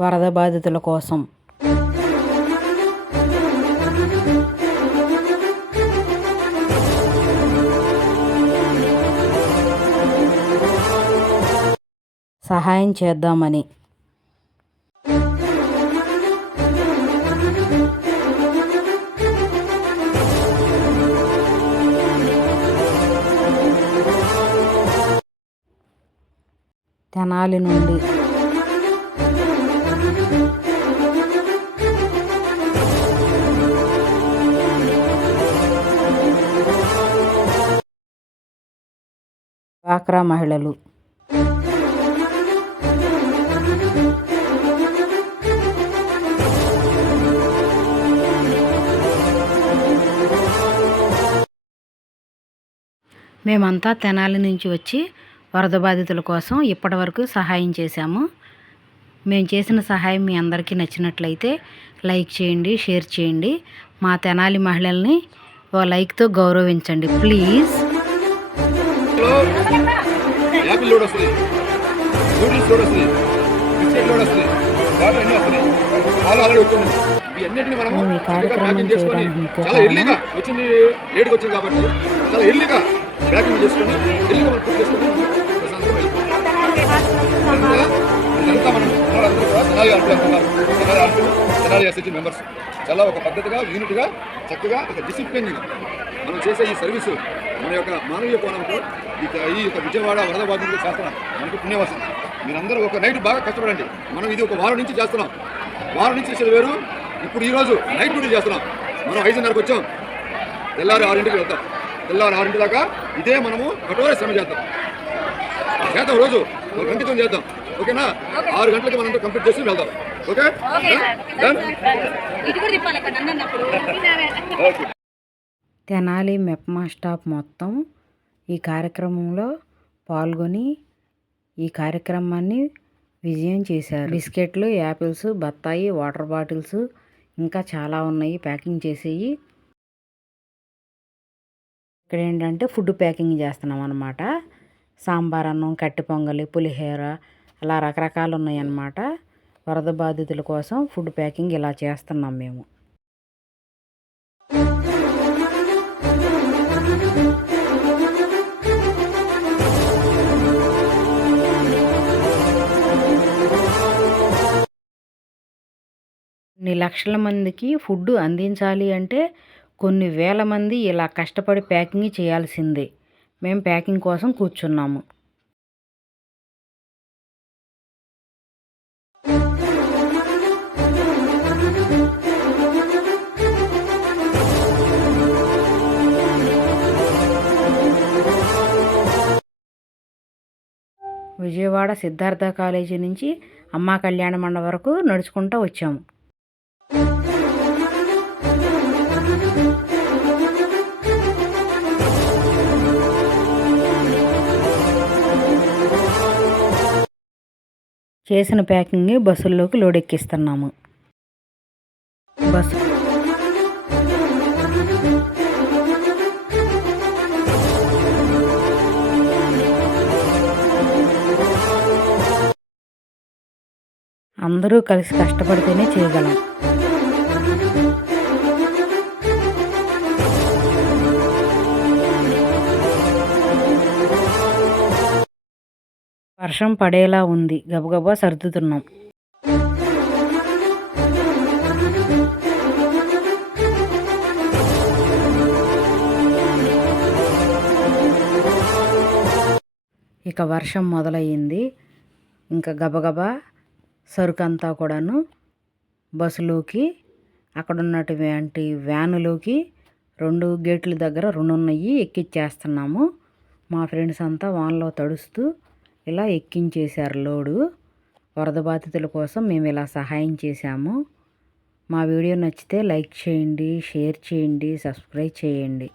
వరద బాధితుల కోసం. సహాయం చేద్దామని. తెనాలి నుండి డ్వాక్రా మహిళలు. మేమంతా తెనాలి నుంచి వచ్చి వరద బాధితుల కోసం ఇప్పటివరకు సహాయం చేశాము. మేము చేసిన సహాయం మీ అందరికీ నచ్చినట్లయితే లైక్ చేయండి షేర్ చేయండి. మా తెనాలి మహిళల్ని ఓ లైక్తో గౌరవించండి. ప్లీజ్. యాపిల్ లోడ్ వస్తుంది? నూడిల్స్ లోడ్ వస్తుంది. బిస్కెట్ లోడ్ వస్తుంది. వాటర్ అన్నీ వస్తున్నాయి. పాలు ఆల్రెడీ వచ్చింది ఇవన్నిటిని ప్యాకింగ్ చేసుకొని చాలా ఎర్లీగా వచ్చింది వచ్చింది కాబట్టి చాలా ఎర్లీగా ప్యాకింగ్ చేసుకొని ఎర్లీగా మనం కుక్ చేసుకొని ప్రశాంతంగా వెళ్ళిపోతాం. ఇంకా ఇదంతా మనం అందరూ కూడా తెనాలి ఆర్పీ అంటున్నారు Tenali R P Tenali S H members చాలా ఒక పద్ధతిగా యూనిట్గా చక్కగా ఒక డిసిప్లిన్గా మనం చేసే ఈ సర్వీసు మన యొక్క మానవీయ కోణంతో ఈ ఈ యొక్క విజయవాడ వరద బాధితుల శాస్త్రం మనకు పుణ్యవసం మీరందరూ ఒక నైట్ బాగా కష్టపడండి మనం ఇది ఒక వారం నుంచి చేస్తున్నాం వారం నుంచి చేసేది వేరు ఇప్పుడు ఈ రోజు నైట్ డ్యూటీ చేస్తున్నాం మనం ఐదున్నరకు వచ్చాం తెల్లారి ఆరింటికి వెళ్తాం తెల్లారి ఆరింటి దాకా ఇదే మనము కఠోర శ్రమ చేద్దాం చేద్దాం రోజు ఒక గంటతో చేద్దాం ఓకేనా ఆరు గంటలకి మనంతా కంప్లీట్ చేసి వెళ్దాం okay okay Tenali MEPMA staff మొత్తం ఈ కార్యక్రమంలో పాల్గొని ఈ కార్యక్రమాన్ని విజయం చేశారు. బిస్కెట్లు యాపిల్స్ బత్తాయి వాటర్ బాటిల్స్ ఇంకా చాలా ఉన్నాయి. ప్యాకింగ్ చేసేవి ఇక్కడ ఏంటంటే ఫుడ్ ప్యాకింగ్ చేస్తున్నాం అనమాట సాంబార్ అన్నం కట్టి పొంగలి పులిహోర అలా రకరకాలు ఉన్నాయి అన్నమాట వరద బాధితుల కోసం ఫుడ్ ప్యాకింగ్ ఇలా చేస్తున్నాం మేము. కొన్ని లక్షల మందికి ఫుడ్ అందించాలి అంటే కొన్ని వేల మంది ఇలా కష్టపడి ప్యాకింగ్ చేయాల్సిందే. మేము ప్యాకింగ్ కోసం కూర్చున్నాము. విజయవాడ సిద్ధార్థ కాలేజీ నుంచి అమ్మా కళ్యాణ మండపం వరకు నడుచుకుంటూ వచ్చాము. చేసిన ప్యాకింగ్ బస్సుల్లోకి లోడ్ ఎక్కిస్తున్నాము బస్సు అందరూ కలిసి కష్టపడితేనే చేయగలం. వర్షం పడేలా ఉంది. గబగబా సర్దుతున్నాం. ఇక వర్షం మొదలయ్యింది. ఇంకా గబగబా సరుకంతా కూడాను బస్సులోకి అక్కడున్నటువంటి వ్యానులోకి రెండు గేట్ల దగ్గర రెండు ఉన్నాయి ఎక్కిచ్చేస్తున్నాము. మా ఫ్రెండ్స్ అంతా వాన్లో తడుస్తూ ఇలా ఎక్కించేశారు లోడు. వరద బాధితుల కోసం మేము ఇలా సహాయం చేశాము. మా వీడియో నచ్చితే లైక్ చేయండి షేర్ చేయండి సబ్స్క్రైబ్ చేయండి.